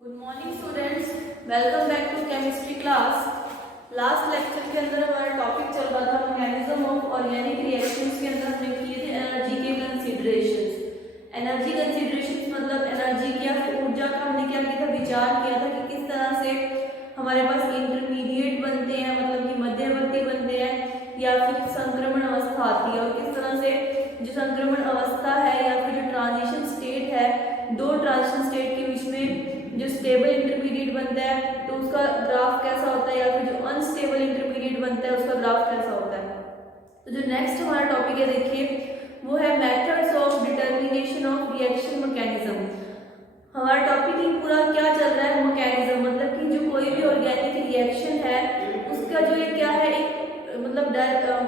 Good morning students, welcome back to chemistry class. Last lecture के अंदर हमारा topic चल रहा था मैकेनिज्म ऑफ ऑर्गेनिक रिएक्शंस। के अंदर हमने किए थे एनर्जी के कंसीडरेशंस। एनर्जी कंसीडरेशंस मतलब एनर्जी की या फिर ऊर्जा का हमने क्या किया था, विचार किया था कि किस तरह से हमारे पास इंटरमीडिएट बनते हैं, मतलब कि मध्यवर्ती बनते हैं, या फिर संक्रमण अवस्था आती है, और किस तरह से जो संक्रमण अवस्था है या फिर जो ट्रांजिशन स्टेट है, दो ट्रांजिशन स्टेट के बीच में जो स्टेबल इंटरमीडिएट बनता है तो उसका ग्राफ कैसा होता है, या फिर जो अनस्टेबल इंटरमीडिएट बनता है उसका ग्राफ कैसा होता है। तो जो नेक्स्ट हमारा टॉपिक है देखिए, वो है methods of determination of reaction mechanism. हमारा टॉपिक ही पूरा क्या चल रहा है, मैकेनिज्म, मतलब कि जो कोई भी ऑर्गेनिक रिएक्शन है उसका जो ये क्या है, एक मतलब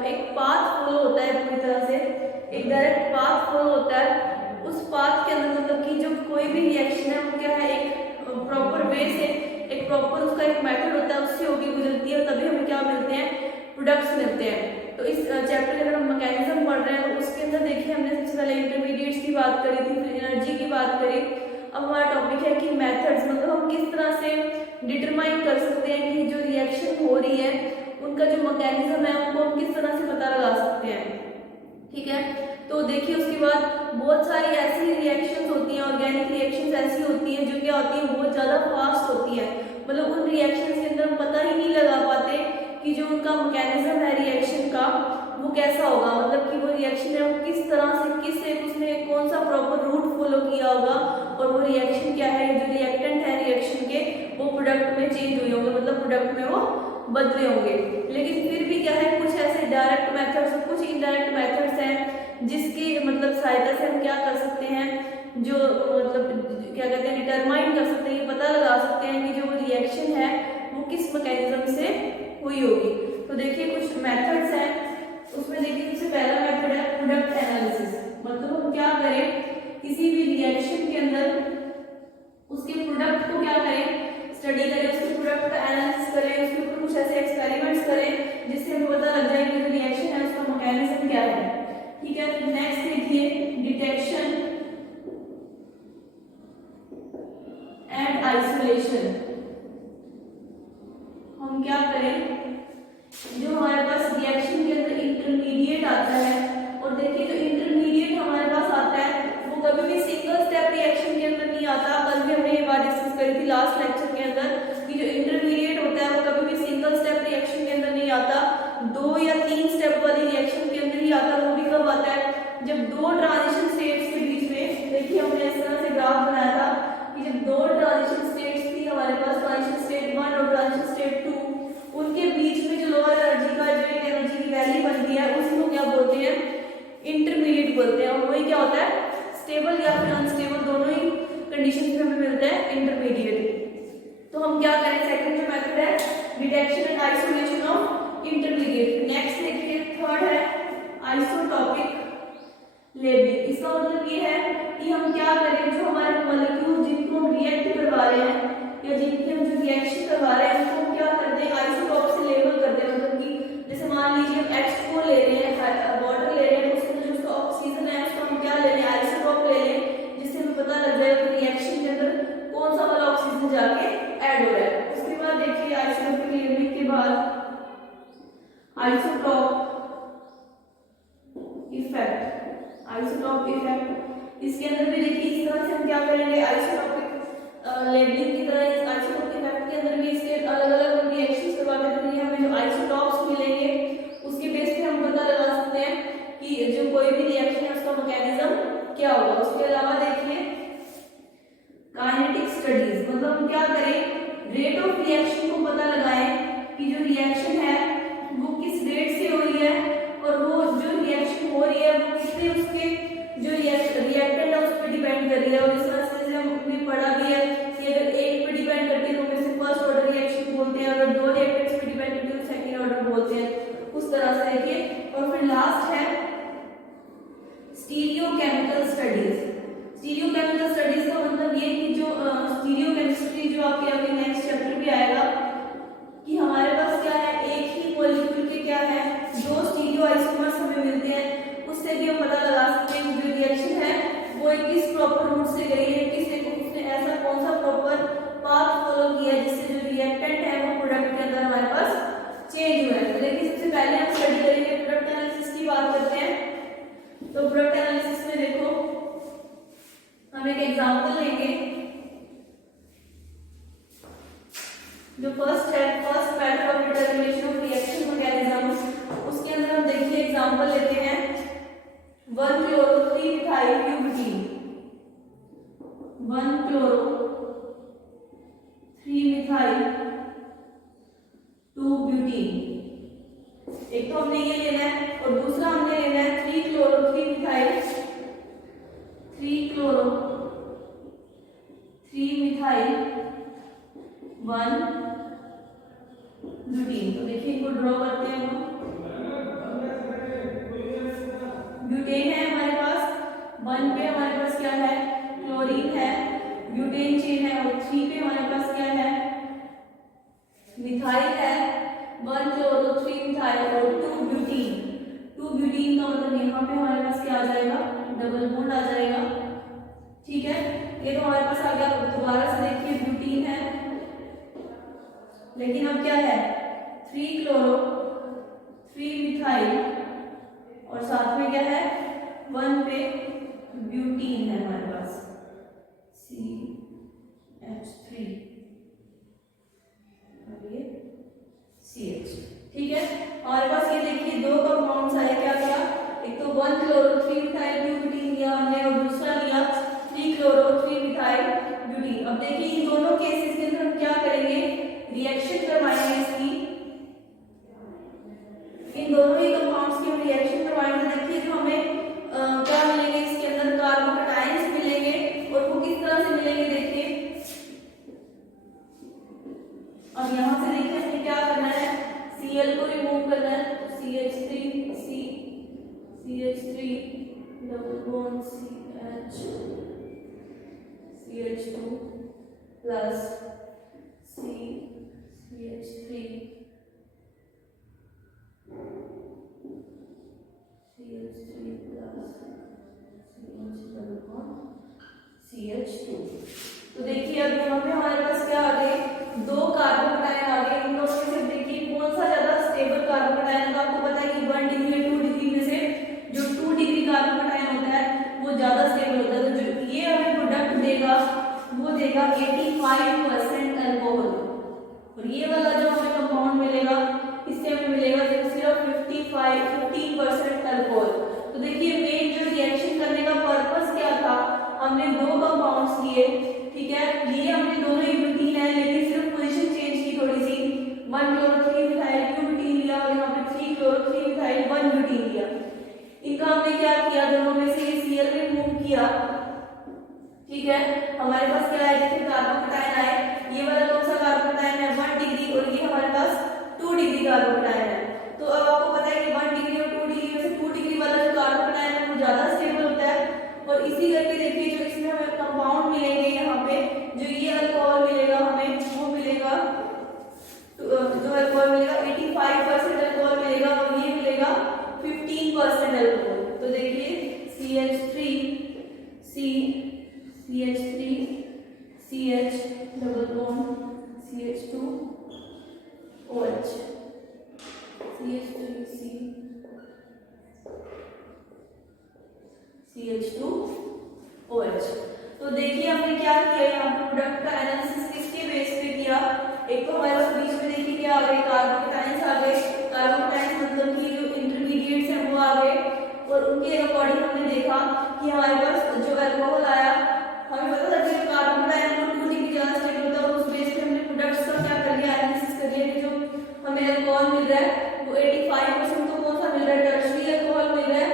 एक पाथ फॉलो होता है, पूरी तरह से एक डायरेक्ट पाथ फॉलो होता है। उस पाथ के अंदर मतलब कि जो कोई भी रिएक्शन है वो क्या है, एक प्रॉपर वे से, एक प्रॉपर उसका एक मेथड होता है, उससे होगी गुजरती है, तभी हमें क्या मिलते हैं, प्रोडक्ट्स मिलते हैं। तो इस चैप्टर के अंदर हम मैकेनिज्म पढ़ रहे हैं, तो उसके अंदर देखिए हमने सबसे पहले इंटरमीडिएट्स की बात करी थी, फिर एनर्जी की बात करी। अब हमारा टॉपिक है कि मेथड्स, मतलब हम किस तरह से डिटरमाइन कर सकते हैं कि जो रिएक्शन हो रही है उनका जो मैकेनिज्म है उनको हम किस तरह से पता लगा सकते हैं। ठीक है, तो देखिए उसके बाद बहुत सारी ऐसी रिएक्शंस होती हैं, ऑर्गेनिक रिएक्शंस ऐसी होती हैं जो क्या होती हैं, बहुत ज़्यादा फास्ट होती है। मतलब उन रिएक्शंस के अंदर हम पता ही नहीं लगा पाते कि जो उनका मैकेनिज्म है रिएक्शन का वो कैसा होगा, मतलब कि वो रिएक्शन है वो किस तरह से, किस एक उसने कौन सा प्रॉपर रूट फॉलो किया होगा, और वो रिएक्शन क्या है, जो रिएक्टेंट है रिएक्शन के वो प्रोडक्ट में चेंज हुए होंगे, मतलब प्रोडक्ट में वो बदले होंगे। लेकिन फिर भी क्या है, कुछ ऐसे डायरेक्ट मेथड्स, कुछ इनडायरेक्ट मेथड्स हैं जिसकी मतलब सहायता से हम क्या कर सकते हैं, जो मतलब क्या कहते हैं, डिटरमाइन कर सकते हैं, पता लगा सकते हैं कि जो रिएक्शन है वो किस मैकेनिज्म से हुई होगी। तो देखिए कुछ मेथड्स हैं, उसमें देखिए सबसे पहला मेथड है प्रोडक्ट एनालिसिस। मतलब हम क्या करें, किसी भी रिएक्शन के अंदर उसके प्रोडक्ट को क्या करें, स्टडी करें, उसके प्रोडक्ट का एनालिसिस करें, उसके ऊपर कुछ ऐसे एक्सपेरिमेंट्स करें जिससे हमें पता लग जाए कि जो रिएक्शन है उसका मैकेनिज्म क्या है। ठीक है, नेक्स्ट देखिए डिटेक्शन एंड आइसोलेशन। हम क्या करें, जो हमारे पास रिएक्शन के अंदर इंटरमीडिएट आता है, और देखिए जो इंटरमीडिएट हमारे पास आता है वो कभी भी सिंगल स्टेप रिएक्शन के अंदर नहीं आता। कल भी हमने ये बात डिस्कस करी थी लास्ट लेक्चर के अंदर कि जो इंटरमीडिएट होता है वो कभी भी सिंगल स्टेप रिएक्शन के अंदर नहीं आता, 2 या 3 स्टेप वाली रिएक्शन के अंदर ही आता। वो भी कब आता है, जब दो ट्रांजिशन स्टेट्स के बीच में, देखिए हमने इस तरह से ग्राफ बनाया था कि जब दो ट्रांजिशन स्टेट्स थी हमारे पास, ट्रांजिशन स्टेट 1 और ट्रांजिशन स्टेट 2, उनके बीच में जो लोअर एनर्जी का जो एक एनर्जी की वैल्यू बनती है उसी को क्या बोलते हैं, इंटरमीडिएट बोलते हैं। और वही क्या होता है, स्टेबल या फिर अनस्टेबल, दोनों ही कंडीशन में हमें मिलता है इंटरमीडिएट। तो हम क्या करें, सेकंड जो मेथड है detection and isolation of intermediate. Next देखिए थर्ड है आइसोटॉपिक लेबलिंग। इसका मतलब ये है कि हम क्या करें, जो हमारे मॉलिक्यूल जिनको हम रिएक्ट करवा रहे हैं या जिनके हम जो रिएक्शन करवा रहे हैं उनको क्या करते हैं, आइसोटॉप से लेबल करते हैं। मतलब कि जैसे मान लीजिए हम H2O ले रहे हैं, वाटर ले रहे हैं, उसमें जो उसका ऑक्सीजन है उसको हम क्या ले लें, आइसोटॉप ले लें, जिससे हमें पता लग जाए कि रिएक्शन के अंदर कौन सा वाला ऑक्सीजन जाके ऐड हो रहा है। उसके बाद देखिए आइसोटॉपिक लेबलिंग के बाद आइसोटॉप इफेक्ट। आइसोटॉप इफेक्ट, इसके अंदर भी देखिए इस तरह से हम क्या करेंगे, आइसोटॉपिक लेबलिंग की तरह इस आइसोटॉप इफेक्ट के अंदर भी इसके अलग अलग रिएक्शंस करवाते हैं, हमें जो आइसोटॉप्स मिलेंगे उसके बेस पे हम पता लगा सकते हैं कि जो कोई भी रिएक्शन है उसका मैकेनिज्म क्या होगा। उसके अलावा देखिए काइनेटिक स्टडीज, मतलब हम क्या करें, रेट ऑफ रिएक्शन को पता लगाएं कि जो रिएक्शन है वो किस रेट से हो रही है, और वो जो रिएक्शन हो रही है वो कितने उसके जो रिएक्टेंट है उस पर डिपेंड कर रही है। और इस तरह से हमने पढ़ा भी है कि अगर एक पे डिपेंड करती है तो उसे फर्स्ट ऑर्डर रिएक्शन बोलते हैं, अगर दो रिएक्टेंट्स पे डिपेंड करती है तो सेकंड ऑर्डर बोलते हैं। उस तरह से देखिए, और फिर लास्ट है स्टीरियोकेमिकल स्टडीज। स्टीरियोकेमिकल स्टडीज का मतलब ये कि जो स्टीरियोकेमिस्ट्री जो आपके अभी नेक्स्ट चैप्टर भी आएगा कि हमारे पास क्या है, एक ही मॉलिक्यूल के क्या है, दो स्टीरियो आइसोमर्स हमें मिलते हैं, उससे भी हम पता लगा सकते हैं कि जो रिएक्शन है वो एक किस प्रॉपर रूट से गई है, किस एक उसने ऐसा कौन सा प्रॉपर जो फर्स्ट है, first method of determination of reaction mechanism, उसके अंदर हम देखिए एग्जांपल लेते हैं 1 chloro 3 methyl butene, 1 chloro 3 methyl 2 butene. एक तो हमने ये लेना है और दूसरा हमने लेना है 3 chloro 3 methyl 3 chloro 3 methyl 1 butene. तो देखिए इनको ड्रॉ करते हैं हम। ब्यूटेन है हमारे पास, 1 पे हमारे पास क्या है, क्लोरीन है, ब्यूटेन चेन है, और 3 पे हमारे पास क्या है, मिथाइल है, 1 क्लोरो 3 मिथाइल और 2 ब्यूटीन। 2 ब्यूटीन का मतलब यहाँ पे हमारे पास क्या आ जाएगा, डबल बॉन्ड आ जाएगा। ठीक है, ये तो हमारे पास आ गया। दोबारा से देखिए ब्यूटीन है, लेकिन अब क्या है, 3 क्लोरो 3 मिथाइल और साथ में क्या है, 1 पे ब्यूटीन है हमारे पास, CH3 और ये CH। ठीक है, हमारे पास ये देखिए दो कंपाउंड्स आए, क्या क्या, एक तो 1 क्लोरो 3 मिथाइल ब्यूटीन लिया हमने और दूसरा लिया 3 क्लोरो 3 मिथाइल ब्यूटीन। अब देखिए इन दोनों केसेस के अंदर हम क्या करेंगे, रिएक्शन करवाएंगे इसकी, इन दोनों ही कंपाउंड्स की हम रिएक्शन करवाएंगे। देखिए जो हमें क्या मिलेंगे, इसके अंदर कार्बोकेटाइंस मिलेंगे और वो किस तरह से मिलेंगे, देखिए अब यहाँ से देखिए हमें क्या करना है, Cl को रिमूव करना है, तो CH3 double bond CH2 plus CH3 CH2। तो देखिए अब यहाँ पे हमारे पास क्या आ गए, दो कार्बोकेटाइन आ गए। इन दोनों में से देखिए कौन सा ज्यादा स्टेबल कार्बोकेटाइन है, तो आपको पता है कि 1 डिग्री या 2 डिग्री में से जो 2 डिग्री कार्बोकेटाइन होता है वो ज्यादा स्टेबल होता है। तो जो ये हमें प्रोडक्ट देगा वो देगा 85% अल्कोहल, और ये वाला जो हमें कंपाउंड मिलेगा इससे हमें मिलेगा सिर्फ 15% अल्कोहल। तो देखिए मेन जो रिएक्शन करने का पर्पस क्या था, हमने दो कंपाउंड्स लिए, ठीक है, लिए हमने दोनों ही ब्यूटीन है, लेकिन सिर्फ पोजीशन चेंज की थोड़ी सी, 1 क्लोरो 3 मिथाइल ब्यूटीन लिया और यहाँ पे 3 क्लोरो 3 मिथाइल 1 ब्यूटीन लिया। इनका हमने क्या किया, दोनों में से ये Cl रिमूव किया। ठीक है, हमारे पास क्या है, देखिए कार्बोकेटाइन आए, ये वाला कौन सा कार्बोकेटाइन है, 1 डिग्री, और ये हमारे पास 2 डिग्री कार्बोकेटाइन है। तो अब आपको पता है कि 1 डिग्री और 2 डिग्री में से 2 डिग्री वाला जो कार्बोकेटाइन है वो ज्यादा स्टेबल होता है। और इसी करके देखिए जो इसमें हमें कंपाउंड मिलेंगे, यहाँ पे जो ये अल्कोहल मिलेगा हमें, वो मिलेगा जो अल्कोहल मिलेगा 85% अल्कोहल मिलेगा और ये मिलेगा 15% अल्कोहल। तो देखिए CH3 CH double bond CH2 OH, CH3 CH2 OH। तो देखिए हमने क्या किया, यहाँ पे प्रोडक्ट का एनालिसिस किसके बेस पे किया, एक तो हमारे पास बीच में देखिए क्या आ गए, कार्बोकेटाइंस आ गए, कार्बोकेटाइंस मतलब कि जो इंटरमीडिएट्स हैं वो आ गए, और उनके अकॉर्डिंग हमने देखा कि हमारे पास जो अल्कोहल आया, हमें पता था कि जो कार्बोकेटाइन वो 2 डिग्री ज्यादा स्टेबल होता है, और उस बेस पे हमने प्रोडक्ट्स का क्या कर लिया, एनालिसिस कर लिया कि जो हमें अल्कोहल मिल रहा है वो 85% तो कौन सा मिल रहा है, टर्शियरी अल्कोहल मिल रहा है,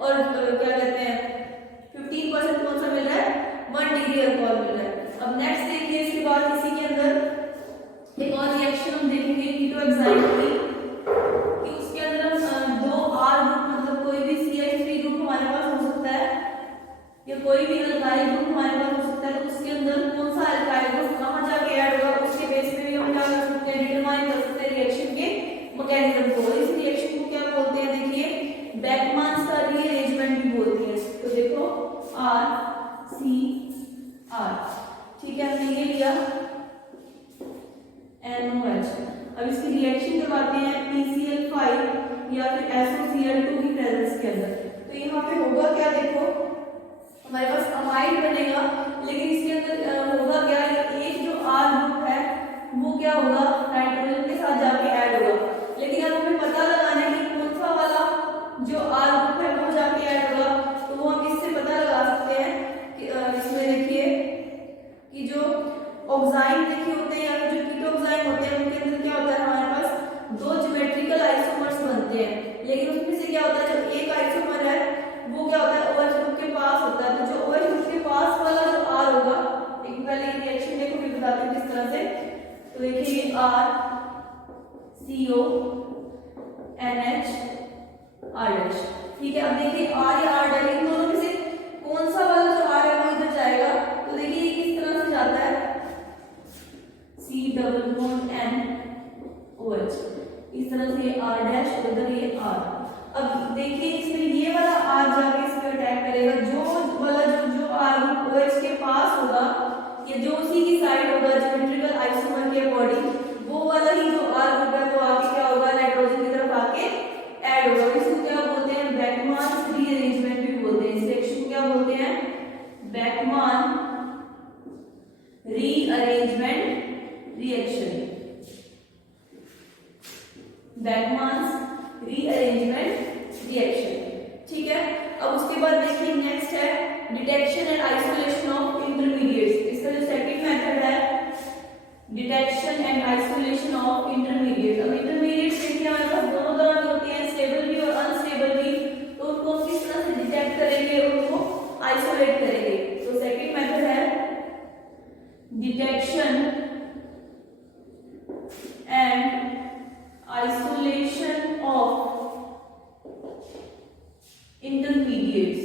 और क्या कहते हैं 15% कौन सा मिल रहा है, 1 डिग्री अल्कोहल मिल रहा है। अब नेक्स्ट देखिए इसके बाद इसी के अंदर एक और रिएक्शन हम देखेंगे कीटोएक्साइड की, कि उसके अंदर दो R ग्रुप मतलब कोई भी CH3 ग्रुप हमारे पास हो सकता है या कोई भी अल्काइल ग्रुप हमारे पास हो सकता है, तो उसके अंदर कौन सा अल्काइल ग्रुप कहाँ जाके ऐड होगा, उसके बेस पे भी हम क्या कर सकते हैं, डिटरमाइन कर सकते हैं रिएक्शन के मैकेनिज्म को। इस रिएक्शन को क्या बोलते हैं, देखिए बेकमैन्स का रीअरेंजमेंट भी बोलते हैं। तो देखो RCR, ठीक है, हमने ये लिया NOH। अब इसकी रिएक्शन करवाते हैं PCl5 या फिर SOCl2 की प्रेजेंस के अंदर। तो यहाँ पे होगा क्या, देखो हमारे पास अमाइड बनेगा, लेकिन इसके अंदर होगा क्या, एक जो R ग्रुप है वो क्या होगा, ऑक्साइन देखिए होते हैं या फिर जो कीटोक्साइन होते हैं उनके अंदर क्या होता है हमारे पास दो ज्योमेट्रिकल आइसोमर्स बनते हैं, लेकिन उसमें से क्या होता है जो एक आइसोमर है वो क्या होता है OH ग्रुप के पास होता है। तो जो OH ग्रुप के पास वाला जो R होगा, एक पहले रिएक्शन देखो फिर बताते हैं किस तरह से। तो देखिए R CO NH R', ठीक है। अब देखिए R या R' इन दोनों में से कौन सा वाला जो R है वो इधर जाएगा। तो देखिए ये किस तरह से जाता है C double bond N OH, इस तरह से R' उधर ये R। अब देखिए इसमें ये वाला R जाके इस पे अटैक करेगा, जो वाला जो R ग्रुप OH के पास होगा या जो उसी की साइड होगा ज्योमेट्रिकल आइसोमर के अकॉर्डिंग, वो वाला ही जो R ग्रुप है वो आके क्या होगा नाइट्रोजन की तरफ आके ऐड होगा। इसको क्या बोलते हैं बैकमान रीअरेंजमेंट भी बोलते हैं। इस रिएक्शन को क्या बोलते हैं Beckmann rearrangement reaction, Beckmann rearrangement reaction, ठीक है। अब उसके बाद देखिए नेक्स्ट है detection and isolation of intermediates. इसका जो सेकंड मेथड है detection and isolation of intermediate. अब इंटरमीडिएट्स देखिए हमारे पास दोनों तरह के होते हैं, स्टेबल भी और अनस्टेबल भी। तो उनको किस तरह से डिटेक्ट करेंगे, उनको आइसोलेट करेंगे। तो सेकंड मेथड है detection and isolation of intermediates.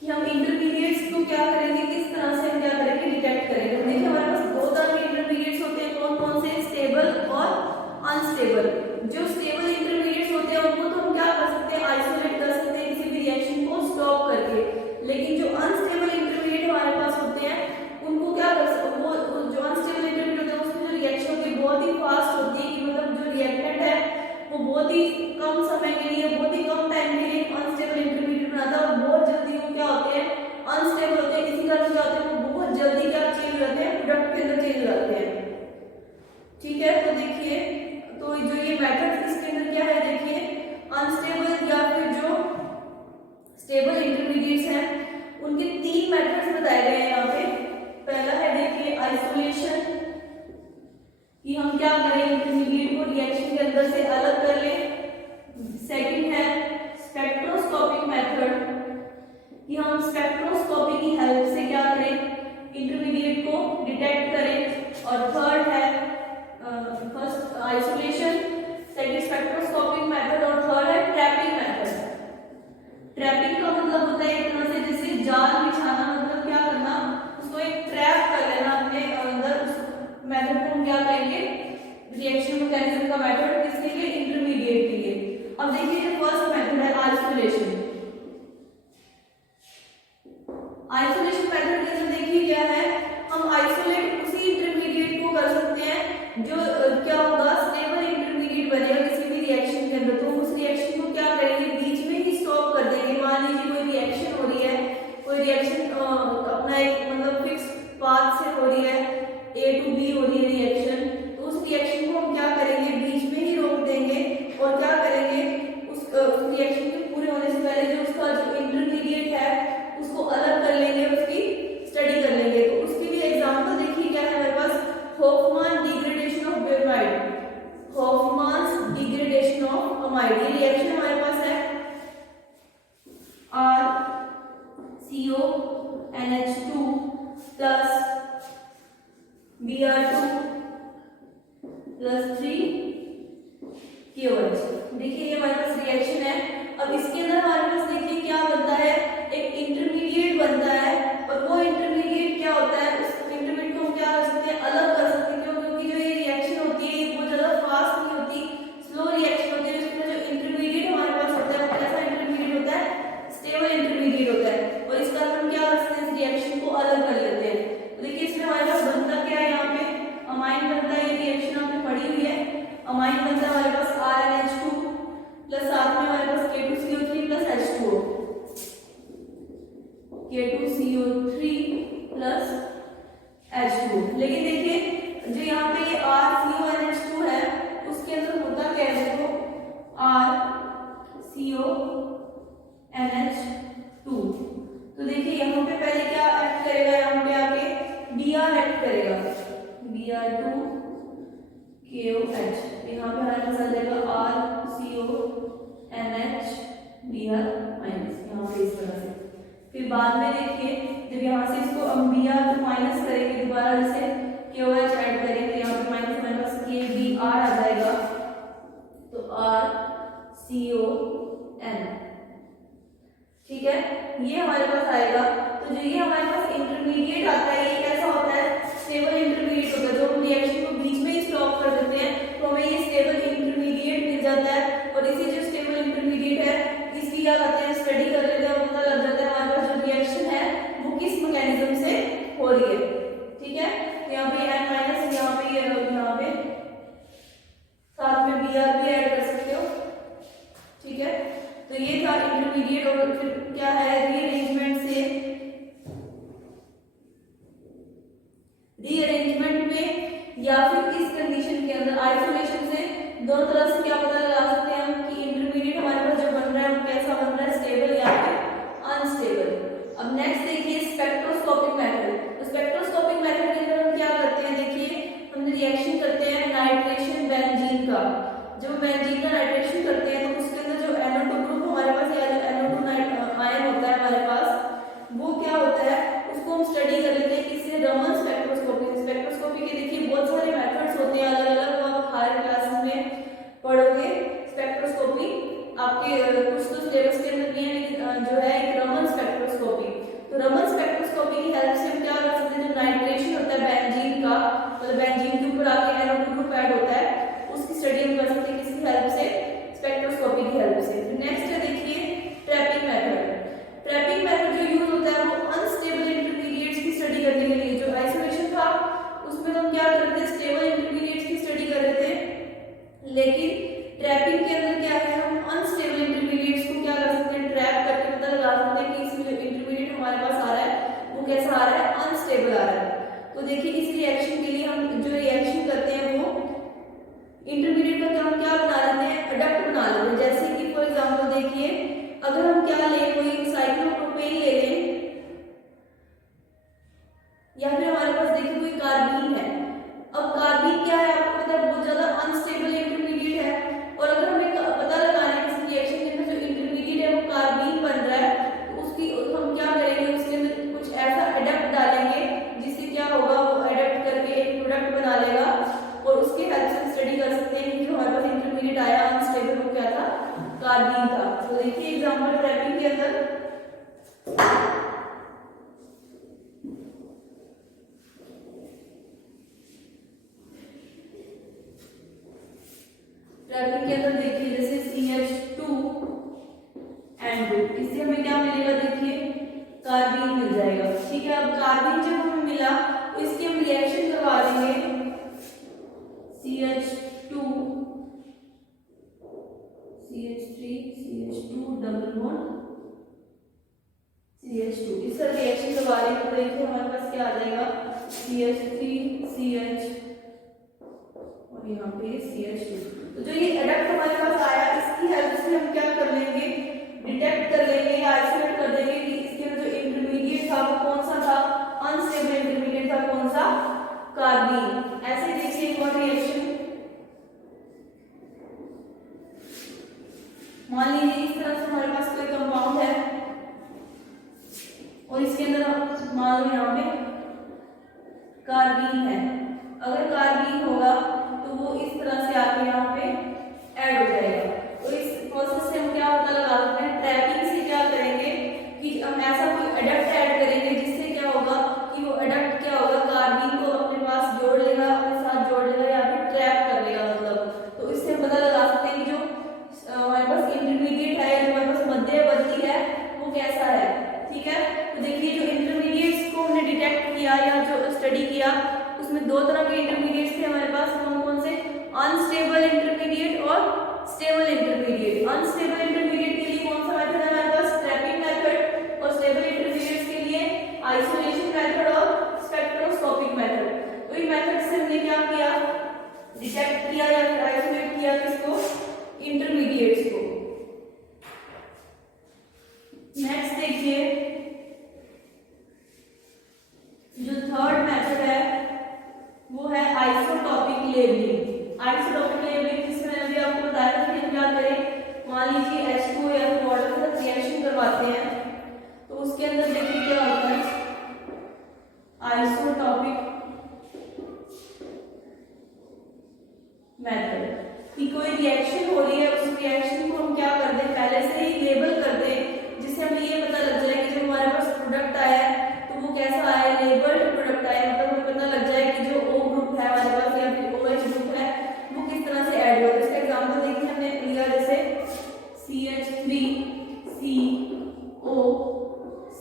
कि हम इंटरमीडिएट्स को क्या करेंगे, किस तरह से हम क्या करेंगे डिटेक्ट करेंगे। देखिए हमारे पास दो तरह के इंटरमीडिएट्स होते हैं, कौन कौन से स्टेबल और अनस्टेबल। जो स्टेबल इंटरमीडिएट्स होते हैं उनको तो हम क्या कर सकते हैं आइसोलेट कर सकते हैं किसी भी रिएक्शन को स्टॉप करके, लेकिन जो अनस्टेबल इंटरमीडिएट हमारे पास होते हैं उनको क्या कर सकते, वो जो अनस्टेबल इंटरमीडिएट होते हैं उसमें जो रिएक्शन होती है बहुत ही फास्ट होती है, कि मतलब जो रिएक्टेंट है वो बहुत ही कम समय के लिए, बहुत ही कम टाइम के लिए अनस्टेबल इंटरमीडिएट बनाता है और बहुत जल्दी वो क्या होते हैं अनस्टेबल होते हैं। इसी कारण क्या होते हैं वो बहुत जल्दी क्या चेंज हो जाते हैं, प्रोडक्ट के अंदर चेंज हो जाते हैं, ठीक है। तो देखिए तो जो ये मेथड इसके अंदर क्या है, देखिए अनस्टेबल या फिर जो स्टेबल इंटरमीडिएट्स हैं उनके तीन मेथड्स बताए गए हैं यहाँ पे। पहला है देखिए आइसोलेशन, कि हम क्या करें इंटरमीडिएट को रिएक्शन के अंदर से अलग कर लें। सेकंड है स्पेक्ट्रोस्कोपिक मेथड, कि हम स्पेक्ट्रोस्कोपी की हेल्प से क्या करें इंटरमीडिएट को डिटेक्ट करें। और थर्ड है first isolation, second spectroscopic method और थर्ड है ट्रैपिंग मेथड। ट्रैपिंग का मतलब होता है एक तरह से जैसे जाल बिछाना, मतलब क्या करना उसको एक ट्रैप कर लेना अपने अंदर। उस मेथड को हम क्या करेंगे रिएक्शन मैकेनिज्म का मेथड, किसके लिए इंटरमीडिएट के लिए। अब देखिए फर्स्ट मेथड है आइसोलेशन। आइसोलेशन मेथड के अंदर देखिए क्या है, हम आइसोलेट उसी इंटरमीडिएट को कर सकते हैं जो क्या होगा स्टेबल इंटरमीडिएट बनेगा किसी भी रिएक्शन के अंदर। तो उस रिएक्शन को क्या करेंगे बीच में ही स्टॉप कर देंगे। मान लीजिए कोई रिएक्शन हो रही है, कोई रिएक्शन अपना एक मतलब फिक्स पाथ से हो रही है, A to B हो रही है रिएक्शन, तो उस रिएक्शन को हम क्या करेंगे बीच में ही रोक देंगे और क्या करेंगे उस रिएक्शन के पूरे होने से पहले जो उसका जो इंटरमीडिएट है उसको अलग कर लेंगे, उसकी स्टडी कर लेंगे। तो उसके लिए एग्जांपल देखिए क्या है हमारे पास Hofmann degradation of bromide, Hofmann degradation of amide. ये रिएक्शन हमारे पास है RCO NH2 plus Br2 plus 3KOH। देखिए ये हमारे पास रिएक्शन है। अब इसके अंदर हमारे पास देखिए क्या बनता है, एक इंटरमीडिएट बनता है और वो इंटरमीडिएट क्या होता है, उस इंटरमीडिएट को हम क्या कर सकते हैं अलग कर सकते हैं। क्यों? क्योंकि जो ये रिएक्शन होती है वो ज्यादा फास्ट नहीं होती, स्लो रिएक्शन होती है। इसमें जो इंटरमीडिएट हमारे पास होता है वो कैसा इंटरमीडिएट होता है स्टेबल इंटरमीडिएट होता है और इस कारण हम क्या कर सकते हैं इस रिएक्शन को अलग कर लेते हैं। तो देखिए इसमें हमारे पास बनता क्या है, यहाँ पे अमाइन बनता है। ये रिएक्शन आपने पढ़ी हुई है, अमाइन बनता है हमारे पास RNH2 प्लस साथ में हमारे पास K2CO3 plus H2O, K2CO3 plus H2O। लेकिन देखिए जो यहाँ पे ये RCONH2 है उसके अंदर होता क्या है, देखो RCONH2 Br2KOH, यहाँ पे हमारे पास आ जाएगा RCONH Br माइनस, यहाँ पे इस तरह से। फिर बाद में देखिए जब यहाँ से इसको हम Br को माइनस करेंगे दोबारा जैसे KOH ऐड करेंगे, यहाँ पे माइनस हमारे पास KBr आ जाएगा, तो RCON, ठीक है, ये हमारे पास आएगा। तो जो ये हमारे पास इंटरमीडिएट आता है ये कैसा होता है, स्टेबल इंटरमीडिएट होता है। जो हम रिएक्शन को बीच में ही स्टॉप कर देते हैं तो हमें ये स्टेबल इंटरमीडिएट मिल जाता है, और इसी जो स्टेबल इंटरमीडिएट है इसकी क्या करते हैं, स्टडी कर लेते हैं और पता लग जाता है हमारे पास जो रिएक्शन है वो किस मैकेनिज्म से हो रही है, ठीक है। यहाँ पे n माइनस, यहाँ पे साथ में Br भी ऐड कर सकते हो, ठीक है। तो ये था इंटरमीडिएट। और फिर क्या है, रीअरेंजमेंट में या फिर इस कंडीशन के अंदर आइसोलेशन से दोनों तरह से क्या पता लगा सकते हैं हम कि इंटरमीडिएट हमारे पास जो बन रहा है वो कैसा बन रहा है, स्टेबल या फिर अनस्टेबल। अब नेक्स्ट देखिए स्पेक्ट्रोस्कोपिक मेथड। तो स्पेक्ट्रोस्कोपिक मेथड के अंदर हम क्या करते हैं, देखिए हम रिएक्शन करते हैं नाइट्रेशन बेंजीन का। जब बेंजीन का नाइट्रेशन करते हैं तो उसके अंदर जो NO2 ग्रुप हमारे पास या जो NO2 आयन होता है हमारे पास, वो क्या होता है उसको हम स्टडी कर लेते हैं किससे, रमन स्पेक्ट्रोस्कोपी। स्पेक्ट्रोस्कोपी के देखिए बहुत सारे मेथड्स होते हैं अलग अलग, वो आप हायर क्लासेस में पढ़ोगे स्पेक्ट्रोस्कोपी आपके कुछ तो सिलेबस के अंदर भी है, लेकिन जो है एक रमन स्पेक्ट्रोस्कोपी। तो रमन स्पेक्ट्रोस्कोपी की हेल्प से हम क्या कर सकते हैं, जो नाइट्रेशन होता है बेंजीन का, मतलब बेंजीन के ऊपर आके NO2 ग्रुप ऐड होता है, उसकी स्टडी हम कर सकते हैं किसकी हेल्प से, स्पेक्ट्रोस्कोपी की हेल्प से। नेक्स्ट है देखिए ट्रैपिंग मेथड। ट्रैपिंग मेथड जो यूज होता है वो अनस्टेबल इंटरमीडिएट्स की स्टडी करने के लिए। जो आइसोलेशन था उसमें हम क्या करते हैं, स्टेबल इंटरमीडिएट्स की स्टडी कर रहे थे, लेकिन ट्रैपिंग के अंदर क्या है, हम अनस्टेबल इंटरमीडिएट्स को क्या कर सकते हैं, ट्रैप करके पता लगा सकते हैं कि इसमें जो इंटरमीडिएट हमारे पास आ रहा है वो कैसा आ रहा है, अनस्टेबल आ रहा है। तो देखिए इस रिएक्शन के लिए हम जो रिएक्शन करते हैं वो इंटरमीडिएट का हम क्या बना लेते हैं, अडक्ट बना लेते हैं। जैसे कि फॉर एग्जांपल देखिए अगर हम क्या लें, कोई साइक्लोप्रोपेन ले लें, या फिर हमारे पास देखिए कोई कार्बीन है। अब कार्बीन क्या है, आपको पता है बहुत ज्यादा अनस्टेबल इंटरमीडिएट है, और अगर हमें पता लगाना है किसी रिएक्शन के अंदर जो इंटरमीडिएट है वो कार्बीन बन रहा है, तो उसकी हम क्या करेंगे, उसके अंदर कुछ ऐसा एडप्ट डालेंगे जिससे क्या होगा, वो एडप्ट करके एक प्रोडक्ट बना लेगा, और उसके हेल्प से स्टडी कर सकते हैं कि जो हमारे पास इंटरमीडिएट आया अनस्टेबल वो क्या था, कार्बीन था। तो देखिए एग्जांपल ट्रैपिंग के अंदर देखिए जैसे CH2N2, इससे हमें क्या मिलेगा, देखिए कार्बीन मिल जाएगा, ठीक है। अब कार्बीन जब हमें मिला तो इसकी हम रिएक्शन करवा देंगे, CH2 CH3 CH2 double bond CH2, इसका रिएक्शन करवा देंगे तो देखिए हमारे पास क्या आ जाएगा, CH3CH और यहाँ पे CH2। तो जो ये एडप्ट हमारे पास आया इसकी हेल्प से हम क्या कर लेंगे, डिटेक्ट कर लेंगे या आइसोलेट कर देंगे कि इसके अंदर जो इंटरमीडिएट था वो कौन सा था, अनस्टेबल इंटरमीडिएट था कौन सा, कार्बीन। ऐसे देखिए एक और रिएक्शन, मान लीजिए इस तरह से हमारे पास कोई कंपाउंड है और इसके अंदर मान लो यहाँ पे कार्बीन है। अगर कार्बीन होगा तो वो इस तरह से आके यहाँ पे ऐड हो जाएगा। तो इस प्रोसेस से हम क्या पता लगा सकते हैं, ट्रैपिंग से क्या करेंगे कि हम ऐसा कोई एडप्ट ऐड करेंगे जिससे क्या होगा कि वो एडप्ट क्या होगा, कार्बीन को अपने पास जोड़ लेगा, अपने साथ जोड़ लेगा या फिर ट्रैप कर लेगा मतलब। तो इससे हम पता लगा सकते हैं कि जो हमारे पास इंटरमीडिएट है, जो हमारे पास मध्यवर्ती है वो कैसा है, ठीक है। तो देखिए जो इंटरमीडिएट्स को हमने डिटेक्ट किया या जो स्टडी किया उसमें दो तरह के इंटरमीडिएट्स थे हमारे पास, कौन कौन से, अनस्टेबल इंटरमीडिएट और स्टेबल इंटरमीडिएट। अनस्टेबल इंटरमीडिएट के लिए कौन सा मेथड है हमारे पास, ट्रैपिंग मेथड, और स्टेबल इंटरमीडिएट्स के लिए आइसोलेशन मेथड और स्पेक्ट्रोस्कोपिक मेथड। तो इन मेथड से हमने क्या किया, डिटेक्ट किया या आइसोलेट किया किसको, इंटरमीडिएट्स को। नेक्स्ट देखिए जो थर्ड मेथड है वो है आइसोलेशन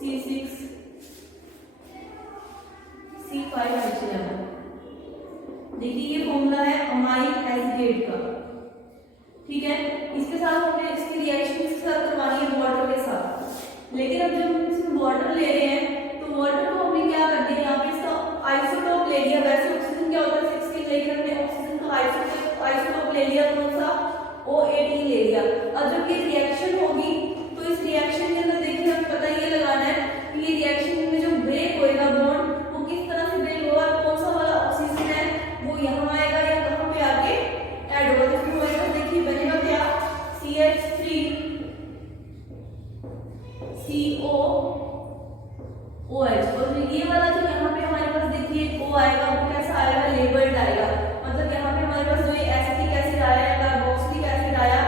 C6H11। देखिए ये फॉर्मूला है अमाइल एसिडेट का, ठीक है। इसके साथ हमें इसकी रिएक्शन किसके साथ करवानी है, वाटर के साथ। लेकिन अब जब हम इसमें वाटर ले रहे हैं तो वाटर को हमने क्या कर दिया, यहाँ पे इसका आइसोटोप ले लिया। वैसे ऑक्सीजन क्या होता है 16, लेकिन हमने ऑक्सीजन का आइसोटोप ले लिया, कौन सा, O18 ले लिया। अब जब ये रिएक्शन होगी तो इस रिएक्शन के अंदर देखिए हमें पता ये लगाना है कि ये रिएक्शन में जो ब्रेक होएगा बॉन्ड, वो किस तरह से ब्रेक होगा, कौन सा वाला ऑक्सीजन है वो यहाँ आएगा या कहाँ पे आके ऐड होगा। तो फिर हमारे पास देखिए बनेगा क्या, CH3COOH। और ये वाला जो यहाँ पे हमारे पास देखिए O आएगा, वो कैसा आएगा, लेबल्ड आएगा। मतलब यहाँ पे हमारे पास जो ये एसिटिक एसिड आया है, कार्बोक्सिलिक एसिड आया,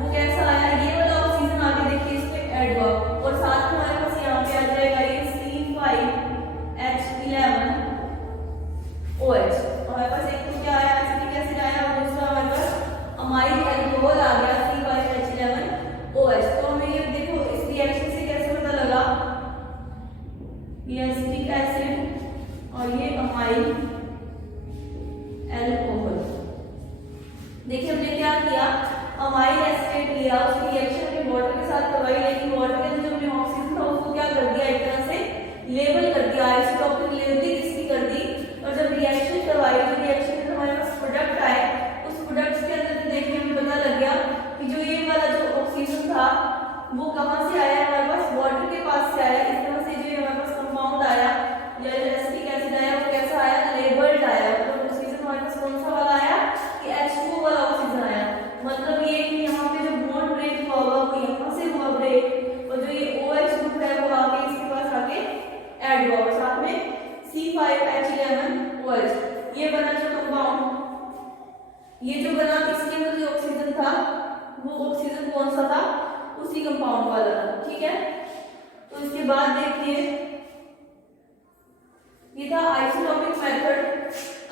वो कैसा आया, ये वाला ऑक्सीजन आके देखिए इस पे ऐड हुआ। और साथ में हमारे पास यहाँ पे आ जाएगा ये C5H11OH। हमारे पास एक तो क्या आया, एसिटिक एसिड आया, और दूसरा हमारे पास अमाइल अल्कोहल आ गया C5H11OH। तो हमें ये देखो इस रिएक्शन से कैसे पता लगा, ये एसिटिक एसिड और ये अमाइल एल्कोहल। देखिए हमने क्या किया, अमाइल एसिड लिया, उसकी रिएक्शन हमने वाटर के साथ करवाई, लेकिन वाटर के अंदर जो हमने ऑक्सीजन था उसको क्या कर दिया, एक तरह से लेबल कर दिया, आइसोटोपिक लेबलिंग इसकी कर दी। और जब रिएक्शन करवाई तो रिएक्शन में हमारे पास प्रोडक्ट आए, उस प्रोडक्ट के अंदर देखिए हमें पता लग गया कि जो ये वाला जो ऑक्सीजन था वो कहाँ से आया, हमारे पास वाटर के पास से आया। इस तरह से जो हमारे पास कंपाउंड आया या एसिटिक एसिड आया, वो कैसा आया, लेबल्ड आया। तो ऑक्सीजन हमारे पास कौन सा वाला आया, कि H2O वाला ऑक्सीजन आया। मतलब ये कि यहाँ पे जो बॉन्ड ब्रेक हुआ होगा वो यहाँ से हुआ ब्रेक, और जो ये OH ग्रुप है वो आके इसके पास आके ऐड हुआ, और साथ में C5H11OH। ये बना जो कंपाउंड, ये जो बना इसके अंदर जो ऑक्सीजन था वो ऑक्सीजन कौन सा था, उसी कंपाउंड वाला था, ठीक है। तो इसके बाद देखिए ये था आइसोटोपिक मेथड।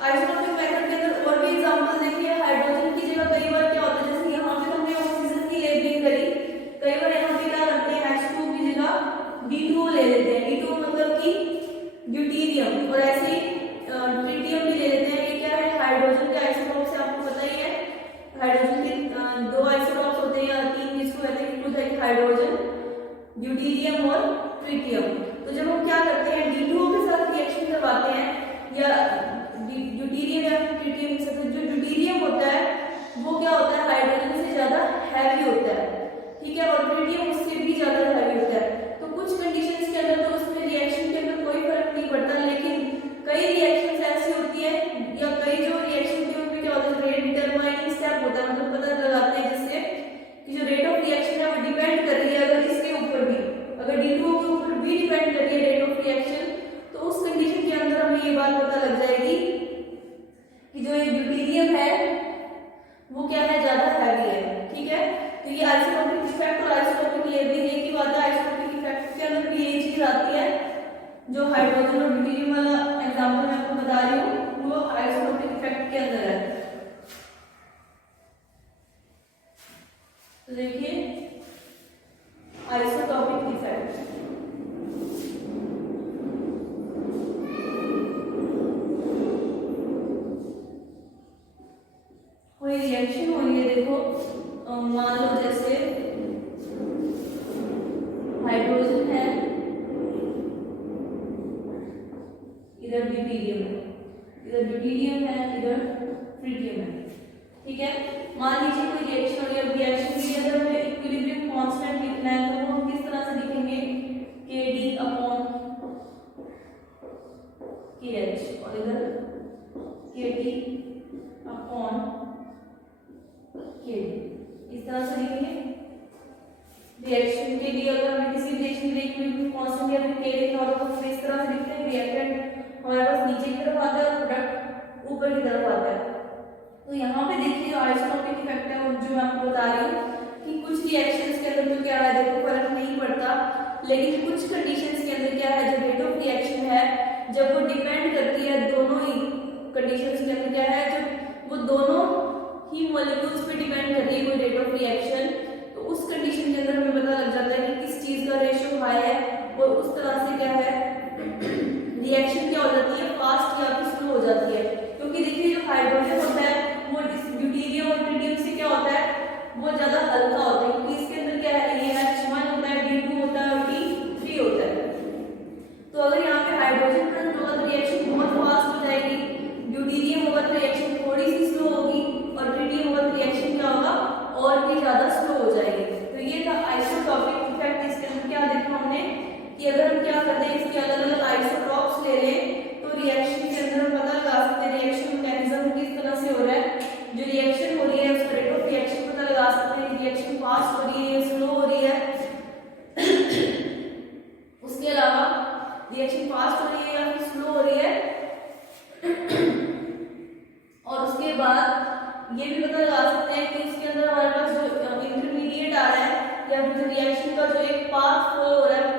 आइसोटोपिक मेथड के अंदर और भी एग्जांपल देखिए, हाइड्रोजन की जगह कई बार क्या होता है, जैसे यहाँ पे हमने ऑक्सीजन की लेबलिंग करी, कई बार यहाँ पे क्या करते हैं, H2 की जगह D2O ले लेते हैं। D2O मतलब कि ड्यूटीरियम, और ऐसे ही ट्रिटियम भी ले लेते हैं। ये क्या है, हाइड्रोजन के आइसोटोप से आपको पता ही है, हाइड्रोजन के दो आइसोटोप्स होते हैं या तीन, जिसको कहते हैं खुद है हाइड्रोजन, ड्यूटीरियम और ट्रिटियम। तो जब हम क्या करते हैं, D2O के साथ रिएक्शन करवाते हैं या ड्यूटीरियम या ट्रिटियम के साथ, जो ड्यूटीरियम होता है वो क्या होता है, हाइड्रोजन से ज्यादा हैवी होता है, ठीक है, और ट्रिटियम उससे भी ज्यादा हैवी होता है। तो कुछ कंडीशंस के अंदर तो उसमें रिएक्शन के अंदर कोई फर्क नहीं पड़ता, लेकिन कई रिएक्शंस ऐसी होती है या कई जो रिएक्शन के उनमें क्या होता है, रेट डिटरमाइनिंग स्टेप होता है, मतलब पता लगाते हैं जिससे कि जो रेट ऑफ रिएक्शन है वो डिपेंड कर रही है अगर इसके ऊपर भी, अगर D2O के ऊपर भी डिपेंड कर रही है रेट ऑफ रिएक्शन, तो उस कंडीशन के अंदर हमें ये बात पता लग जाएगी कि जो ये ड्यूटीरियम है वो क्या है, ज्यादा हैवी है, ठीक है। तो ये आइसोटोपिक इफेक्ट और आइसोटोपिक लेबलिंग एक ही बात है। आइसोटोपिक इफेक्ट के अंदर भी यही चीज आती है, जो हाइड्रोजन और ड्यूटीरियम वाला एग्जांपल मैं आपको बता रही हूँ वो आइसोटोपिक इफेक्ट के अंदर है। तो देखिए आइसोटोपिक इफेक्ट, कोई रिएक्शन हो रही है, देखो मान लो जैसे हाइड्रोजन है, इधर ड्यूटीरियम है, इधर ड्यूटीरियम है, इधर ट्रिटियम है, ठीक है। मान लीजिए कोई रिएक्शन हो रही है, रिएक्शन के अंदर हमें इक्विलिब्रियम कांस्टेंट लिखना है, तो वो हम किस तरह से लिखेंगे, KD/KH, और इधर KT/KD, इस तरह से लिखेंगे। रिएक्शन के लिए अगर हमें किसी रिएक्शन के लिए इक्विलिब्रियम कांस्टेंट या फिर K लिखना हो तो इस तरह से लिखते हैं, रिएक्टेंट हमारे पास नीचे की तरफ आता है और प्रोडक्ट ऊपर की तरफ आता है। तो यहाँ पे देखिए जो आइसोटोपिक इफेक्ट है वो जो मैं आपको बता रही हूँ कि कुछ रिएक्शंस के अंदर तो क्या है, देखो फर्क नहीं पड़ता, लेकिन कुछ कंडीशंस के अंदर क्या है, जो रेट ऑफ रिएक्शन है जब वो डिपेंड करती है दोनों ही कंडीशंस के अंदर क्या है, जब वो दोनों ही मॉलिक्यूल्स पे डिपेंड कर रही है कोई रेट ऑफ रिएक्शन, तो उस कंडीशन के अंदर हमें पता लग जाता है कि किस चीज का रेशियो हाई है, और उस तरह इसके अलग अलग आइसोटॉप्स ले लें तो रिएक्शन के अंदर हम पता लगा सकते हैं रिएक्शन मैकेनिज्म किस तरह से हो रहा है। जो रिएक्शन हो रही है उसका रेट ऑफ रिएक्शन पता लगा सकते हैं, रिएक्शन फास्ट हो रही है, स्लो हो रही है। उसके अलावा रिएक्शन फास्ट हो रही है या फिर स्लो हो रही है। और उसके बाद ये भी पता लगा सकते हैं कि उसके अंदर हमारे पास जो इंटरमीडिएट आ रहा है या फिर जो रिएक्शन का जो एक पाथ फ्लो हो रहा है